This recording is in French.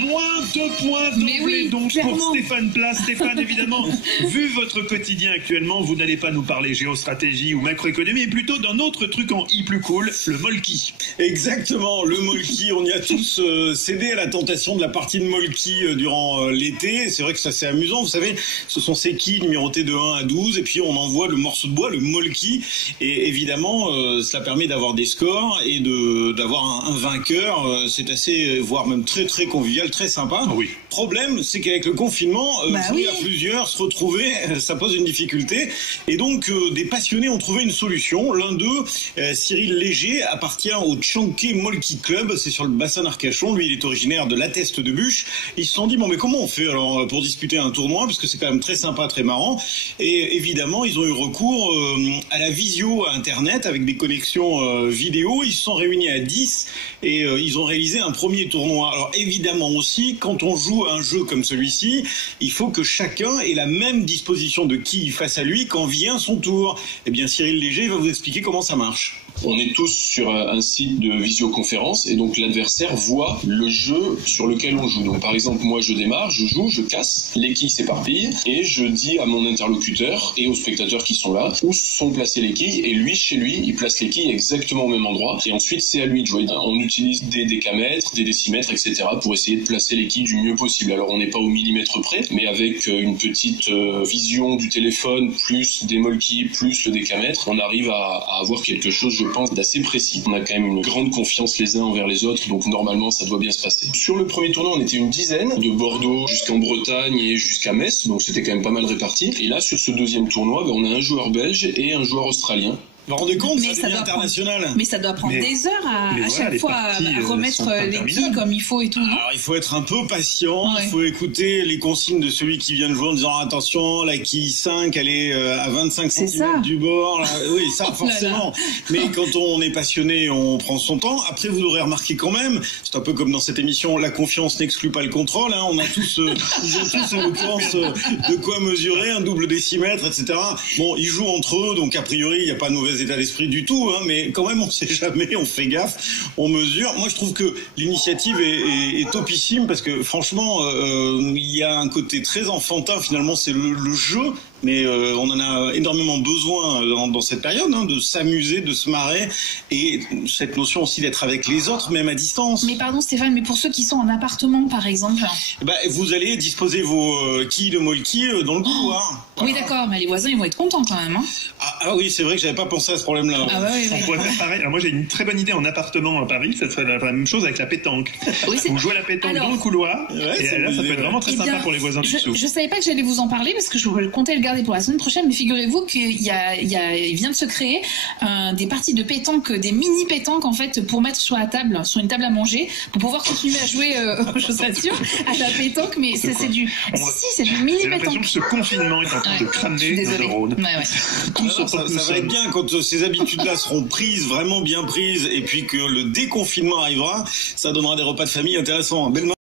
Moins 2 points d'emblée donc pour Stéphane Plas. Stéphane, évidemment, vu votre quotidien actuellement, vous n'allez pas nous parler géostratégie ou macroéconomie, mais plutôt d'un autre truc en i plus cool, le molki. Exactement, le molki. On y a tous cédé à la tentation de la partie de molki durant l'été. C'est vrai que ça c'est amusant. Vous savez, ce sont ces quilles numérotées de 1 à 12 et puis on envoie le morceau de bois, le molki. Et évidemment, cela permet d'avoir des scores et d'avoir un vainqueur. C'est assez, voire même très très convivial, très sympa. Oui. Problème, c'est qu'avec le confinement, jouer à plusieurs, se retrouver, ça pose une difficulté. Et donc, des passionnés ont trouvé une solution. L'un d'eux, Cyril Léger, appartient au Tchanké Molki Club. C'est sur le bassin d'Arcachon. Lui, il est originaire de La Teste de Buch. Ils se sont dit, bon, mais comment on fait alors pour disputer un tournoi? Parce que c'est quand même très sympa, très marrant. Et évidemment, ils ont eu recours à la visio à Internet avec des connexions vidéo. Ils se sont réunis à 10 et ils ont réalisé un premier tournoi. Alors évidemment aussi, quand on joue à un jeu comme celui-ci, il faut que chacun ait la même disposition de quilles face à lui quand vient son tour. Eh bien, Cyril Léger va vous expliquer comment ça marche. On est tous sur un site de visioconférence et donc l'adversaire voit le jeu sur lequel on joue. Donc par exemple, moi je démarre, je joue, je casse, les quilles s'éparpillent et je dis à mon interlocuteur et aux spectateurs qui sont là où sont placées les quilles et lui, chez lui, il place les quilles exactement au même endroit et ensuite c'est à lui de jouer. On utilise des décamètres, des décimètres, etc. pour essayer de placer les quilles du mieux possible. Alors on n'est pas au millimètre près, mais avec une petite vision du téléphone plus des molki plus le décamètre, on arrive à avoir quelque chose, je pense, d'assez précis. On a quand même une grande confiance les uns envers les autres, donc normalement ça doit bien se passer. Sur le premier tournoi, on était une dizaine, de Bordeaux jusqu'en Bretagne et jusqu'à Metz, donc c'était quand même pas mal réparti. Et là, sur ce deuxième tournoi, on a un joueur belge et un joueur australien. Vous vous rendez compte, mais ça devient international. Mais ça doit prendre des heures à chaque fois à remettre les quilles comme il faut et tout, non? Alors, il faut être un peu patient, il faut écouter les consignes de celui qui vient de jouer en disant attention, la quille 5, elle est à 25 cm du bord. Là. Oui, ça forcément. Mais quand on est passionné, on prend son temps. Après, vous l'aurez remarqué quand même, c'est un peu comme dans cette émission, la confiance n'exclut pas le contrôle. Hein. On a tous, ils ont tous en l'occurrence de quoi mesurer, un double décimètre, etc. Bon, ils jouent entre eux, donc a priori, il n'y a pas de mauvaise état d'esprit du tout, hein, mais quand même on sait jamais, on fait gaffe, on mesure. Moi je trouve que l'initiative est topissime parce que franchement il y a un côté très enfantin finalement, c'est le jeu, mais on en a énormément besoin dans cette période, hein, de s'amuser, de se marrer et cette notion aussi d'être avec les autres, même à distance. Mais pardon Stéphane, mais pour ceux qui sont en appartement par exemple, vous allez disposer vos quilles de molki dans le couloir. Oui d'accord, mais les voisins ils vont être contents quand même, hein. Ah oui, c'est vrai que j'avais pas pensé à ce problème-là. On pourrait faire pareil. Alors moi j'ai une très bonne idée en appartement à Paris, ça serait la même chose avec la pétanque. Vous jouez à la pétanque dans le couloir, et là ça peut être vraiment très sympa pour les voisins du dessous. Je savais pas que j'allais vous en parler parce que je comptais le garder pour la semaine prochaine, mais figurez-vous qu'il vient de se créer des parties de pétanque, des mini pétanques en fait, pour mettre sur la table, sur une table à manger, pour pouvoir continuer à jouer aux chaussures, à la pétanque, mais c'est du mini pétanque. J'ai l'impression que ce confinement est en train de cramer nos neurones. Ça va être bien quand ces habitudes-là seront prises, vraiment bien prises, et puis que le déconfinement arrivera, ça donnera des repas de famille intéressants.